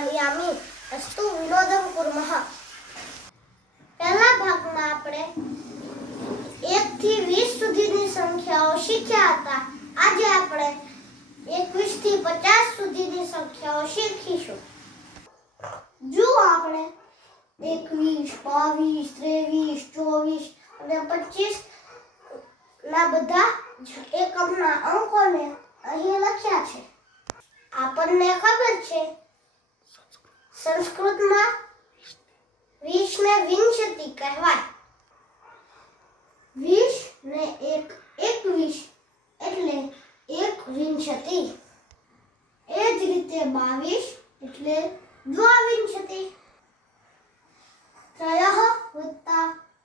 संचालयामि अस्तु विनोदं कुर्मः। पहला भागમાં આપણે 1 થી 20 સુધીની સંખ્યાઓ શીખ્યા હતા। આજે આપણે 21 થી 50 સુધીની સંખ્યાઓ શીખીશું। જો આપણે 21, 22, 23, 24 અને 25 ના બધા એકમના અંકોને અહીં લખ્યા છે। આપણને ખબર છે સંસ્કૃતમાં 20 ને વિંશતિ કહેવાય। 20 ને 21 એટલે 1 વિંશતિ। એ જ રીતે 22 એટલે દ્વાવિંશતિ। त्रयः वत्ता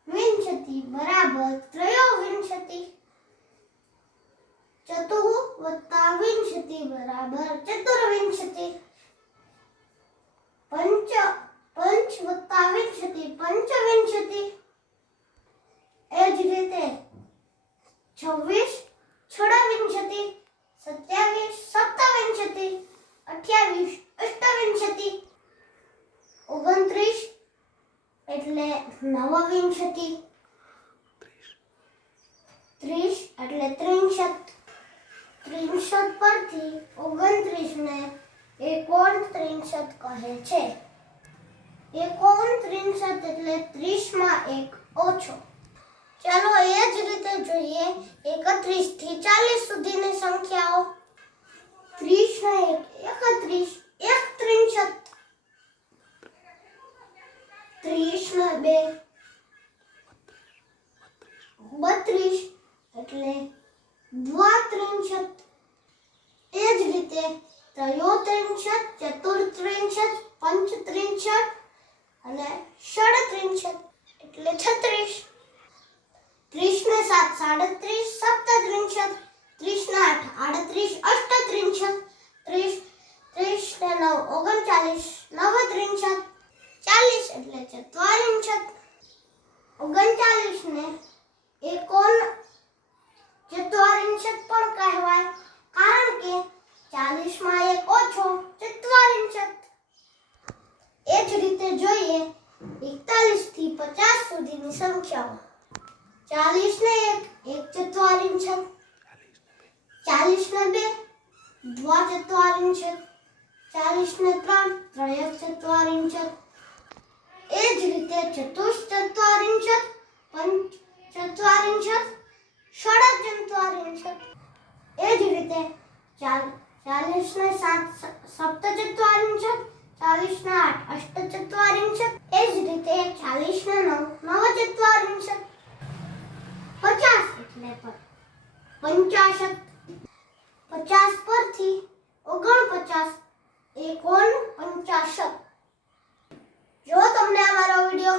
विंशति बराबर त्रयोविंशति। चतुः वत्ता विंशति बराबर चतुर्विंशति। पंच वत्ता विंशति पंचविंशति। ए ज रीते 26 छड़विंशति, 27 सप्तविंशति, 28 अष्टविंशति, 29 એટલે નવવિંશતિ, 30 એટલે 63, 63 પરથી 29 ને 39 કહે છે। 39 એટલે 30 માં 1 ઓછો। ચાલો એ જ રીતે જોઈએ 31 થી 40 સુધીની સંખ્યાઓ। 30 ને 1 31, 30 ને 2 32 એટલે દ્વાત્રિંશત। એ જ રીતે ત્રયોત્રિંશત, ચતુર્ત્રિંશત, પંચત્રિંશત અને ષડત્રિંશત એટલે 36। 30 ને 7 37, સપ્તત્રિંશત, 30 ને 8 38, અષ્ટત્રિંશત, 30 ને 9 39, નવત્રિંશત, 40 એટલે ચત્વારિંશત, 39 ને ચત્વારિંશત પણ કહેવાય કારણ કે 40 માં 1 ઓછો ચત્વારિંશત। એ જ રીતે જોઈએ 41 થી 50 સુધીની સંખ્યાઓ। 40 ને 1 ચત્વારિંશત, 40 ને 2 દ્વાચત્વારિંશત, 40 ને 3 ત્રયચત્વારિંશત। એ જ રીતે ચતુશ્ચત્વારિંશત, પંચચત્વારિંશત, ષડચત્વારિંશત। એ જ રીતે 40 ને 7 સપ્તચત્વારિંશત, 40 ને 8 અષ્ટચત્વારિંશત। એ જ રીતે 40 ને 9 નવચત્વારિંશત। 50 એટલે 50, 50 પરથી 49 49। જો તમને અમારો વિડિયો